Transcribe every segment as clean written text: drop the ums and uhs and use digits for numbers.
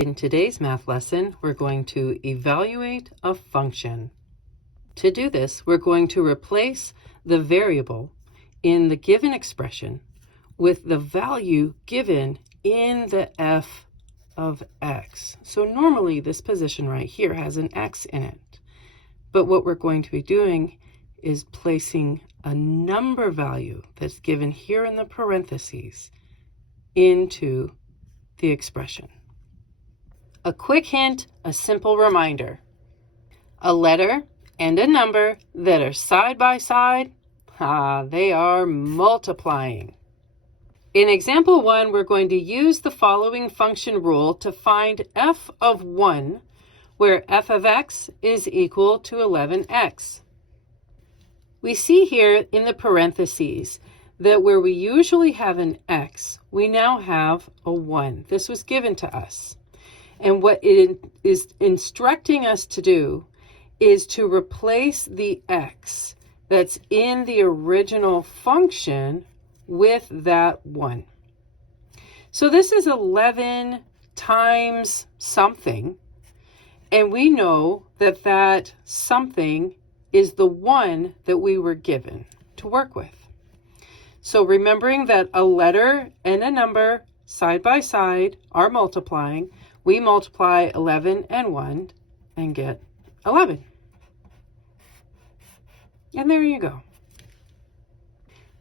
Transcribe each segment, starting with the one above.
In today's math lesson, we're going to evaluate a function. To do this, we're going to replace the variable in the given expression with the value given in the f of x. So normally this position right here has an x in it. But what we're going to be doing is placing a number value that's given here in the parentheses into the expression. A quick hint, a simple reminder. A letter and a number that are side by side, they are multiplying. In example 1, we're going to use the following function rule to find f of 1, where f of x is equal to 11x. We see here in the parentheses that where we usually have an x, we now have a 1. This was given to us. And what it is instructing us to do is to replace the x that's in the original function with that 1. So this is 11 times something, and we know that that something is the 1 that we were given to work with. So remembering that a letter and a number side by side are multiplying, we multiply 11 and 1 and get 11. And there you go.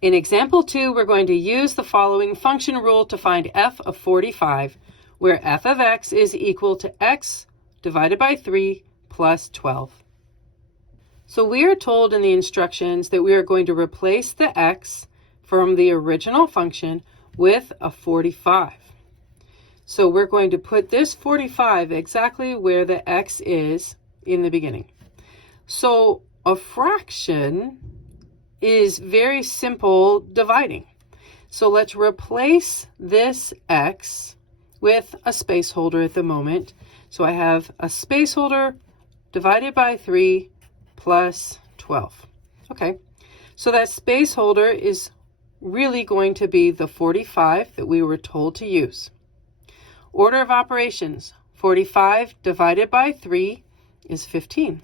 In example 2, we're going to use the following function rule to find f of 45, where f of x is equal to x divided by 3 plus 12. So we are told in the instructions that we are going to replace the x from the original function with a 45. So we're going to put this 45 exactly where the x is in the beginning. So a fraction is very simple dividing. So let's replace this x with a space holder at the moment. So I have a space holder divided by 3 plus 12. Okay, so that space holder is really going to be the 45 that we were told to use. Order of operations, 45 divided by 3 is 15.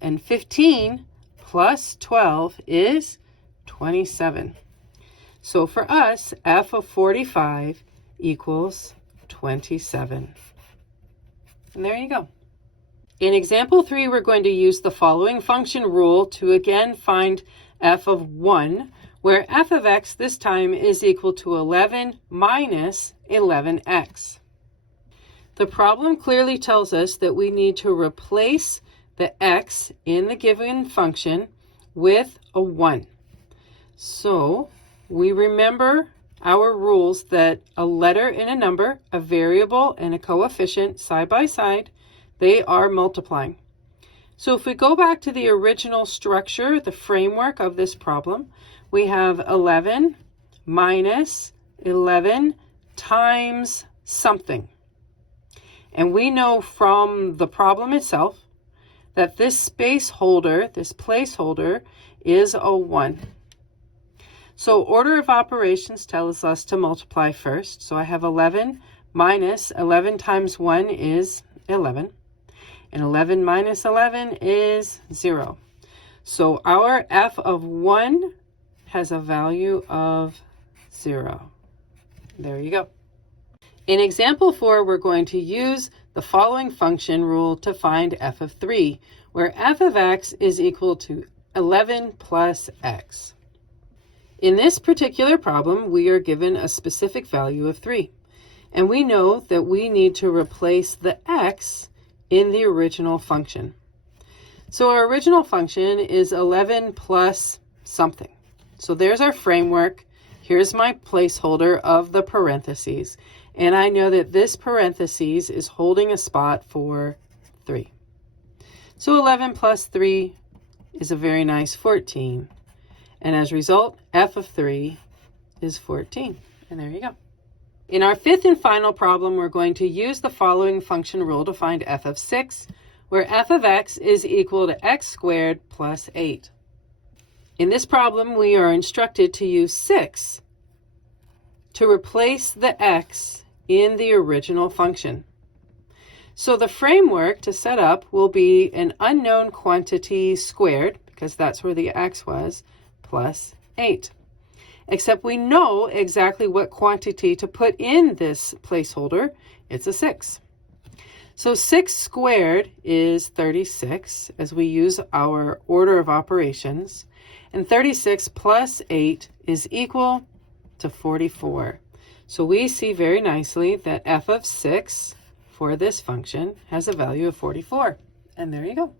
And 15 plus 12 is 27. So for us, f of 45 equals 27. And there you go. In example 3, we're going to use the following function rule to again find f of 1, where f of x this time is equal to 11 minus 11x. The problem clearly tells us that we need to replace the x in the given function with a 1. So we remember our rules that a letter and a number, a variable and a coefficient side by side, they are multiplying. So if we go back to the original structure, the framework of this problem, we have 11 minus 11 times something. And we know from the problem itself that this space holder, this placeholder, is a 1. So order of operations tells us to multiply first. So I have 11 minus 11 times 1 is 11. And 11 minus 11 is 0. So our f of 1 has a value of 0. There you go. In example 4, we're going to use the following function rule to find f of 3, where f of x is equal to 11 plus x. In this particular problem, we are given a specific value of 3. And we know that we need to replace the x in the original function. So our original function is 11 plus something. So there's our framework. Here's my placeholder of the parentheses. And I know that this parentheses is holding a spot for 3. So 11 plus 3 is a very nice 14. And as a result, f of 3 is 14. And there you go. In our fifth and final problem, we're going to use the following function rule to find f of 6, where f of x is equal to x squared plus 8. In this problem, we are instructed to use 6 to replace the x in the original function. So the framework to set up will be an unknown quantity squared, because that's where the x was, plus 8. Except we know exactly what quantity to put in this placeholder. It's a 6. So 6 squared is 36, as we use our order of operations. And 36 plus 8 is equal to 44. So we see very nicely that f of 6 for this function has a value of 44. And there you go.